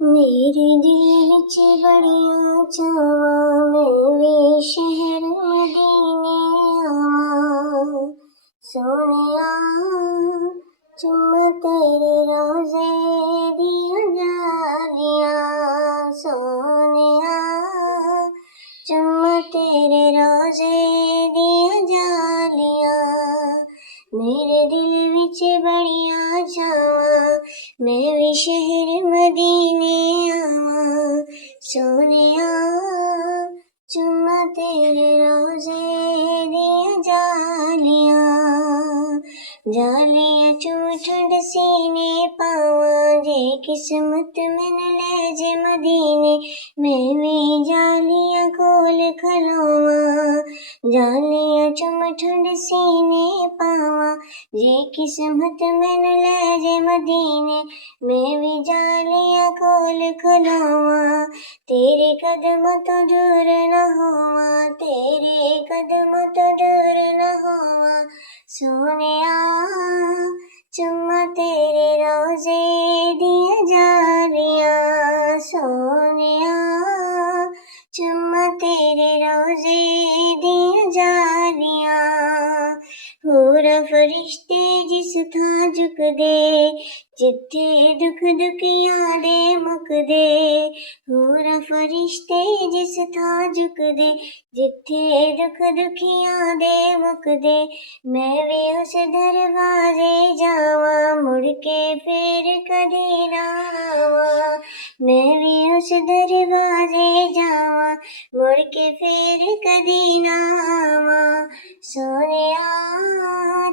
मेरे दिल विच बड़िया चावां, मैं भी शहर मदीने आवां। सोनिया चुम्मा तेरे रोज़े दियां जालियां। सोनिया चुम्मा तेरे रोज़े दियां जालियां। मेरे दिल विच बड़िया चावां, मैं भी शहर मदीने आवां। सोनिया चुम्मा तेरे रोज़े दियां जालियां। जालियां चुम ठंड सीने पावां, जे किस्मत मैनू ले जे मदीने। मैं भी जालियां खोल खलोवां, जालियां चुम ठंड सीने पावां, जे किस्मत मैनू ले जे मदीने। मैं भी जालियां खोल खलोवां, तेरे कदम तो दूर न होवां, तेरे कदम तो दूर न होवां। सोनिया चुम्मा तेरे रोज़े दियां जालियां। सोनिया चुम्मा तेरे रोज़े दियां जालियां। पूरा फरिश्ते जिस थां झुकदे, जिथे दुख दुखियां दे मुकदे। पूरा फरिश्ते जिस थां झुकदे, जिथे दुख दुखियां दे मुकदे। मैं भी उस दरवाजे जावां, मुड़ के फिर कदी ना आवां। मैं भी उस दरवाजे जावां, मुड़ के फिर कदी ना आवां। सोनिया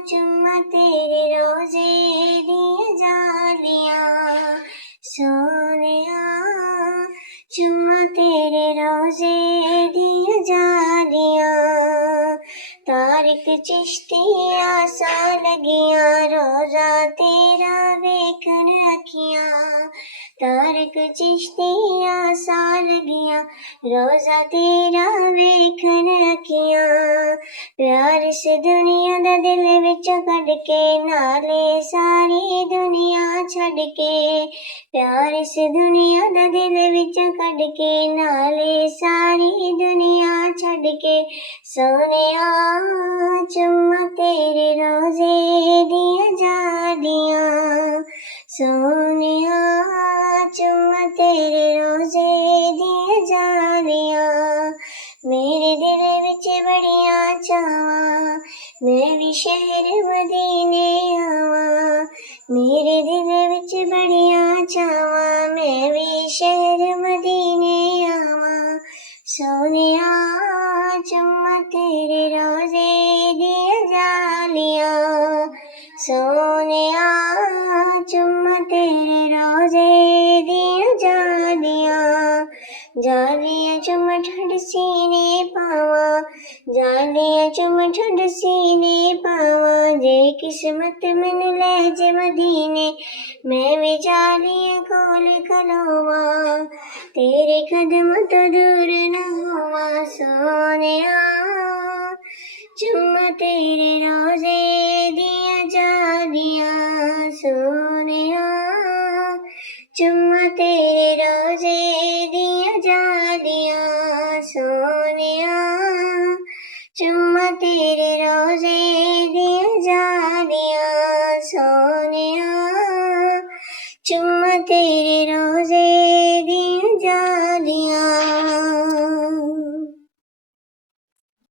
चुम्मा तेरे रोज़े दियां जालियां। सोनिया चुम्मा तेरे रोज़े दियां जालियां। तारिक चिश्ती आसा लगियां, रोज़ा तेरा वेखन अखियां। तारिक चिश्ती आसा लगियां, रोज़ा तेरा वेखन अखियां। प्यार इस दुनिया दा दिल विचों कढ के, नाले सारी दुनिया छड्ड के। प्यार इस दुनिया दा दिल विचों कढ के, नाले सारी दुनिया छड्ड के। सोनिया चुम्मा तेरे रोज़े दियां जालियां। सोनिया चुम्मा तेरे रोज़े दियां जालियां। मेरे दिल विच बड़िया चावां, मैं भी शहर मदीने आवां। मेरे दिल विच बड़िया चावां, मैं भी शहर मदीने आवां। सोनिया चुम्मा तेरे रोज़े दियां जालियां। सोनिया चुम्मा तेरे रोज़े दियां जालियां। जालियां चुम ठंड सीने पावां, जालियां चुम ठंड सीने पावां, जे किस्मत मैनू ले जे मदीने। मैं भी जालियां खोल खलोवां, तेरे कदम तो दूर न होवां। सोनिया चुम्मा तेरे रोज़े दियां जालियां। सोनिया चुम्मा तेरे रोज़े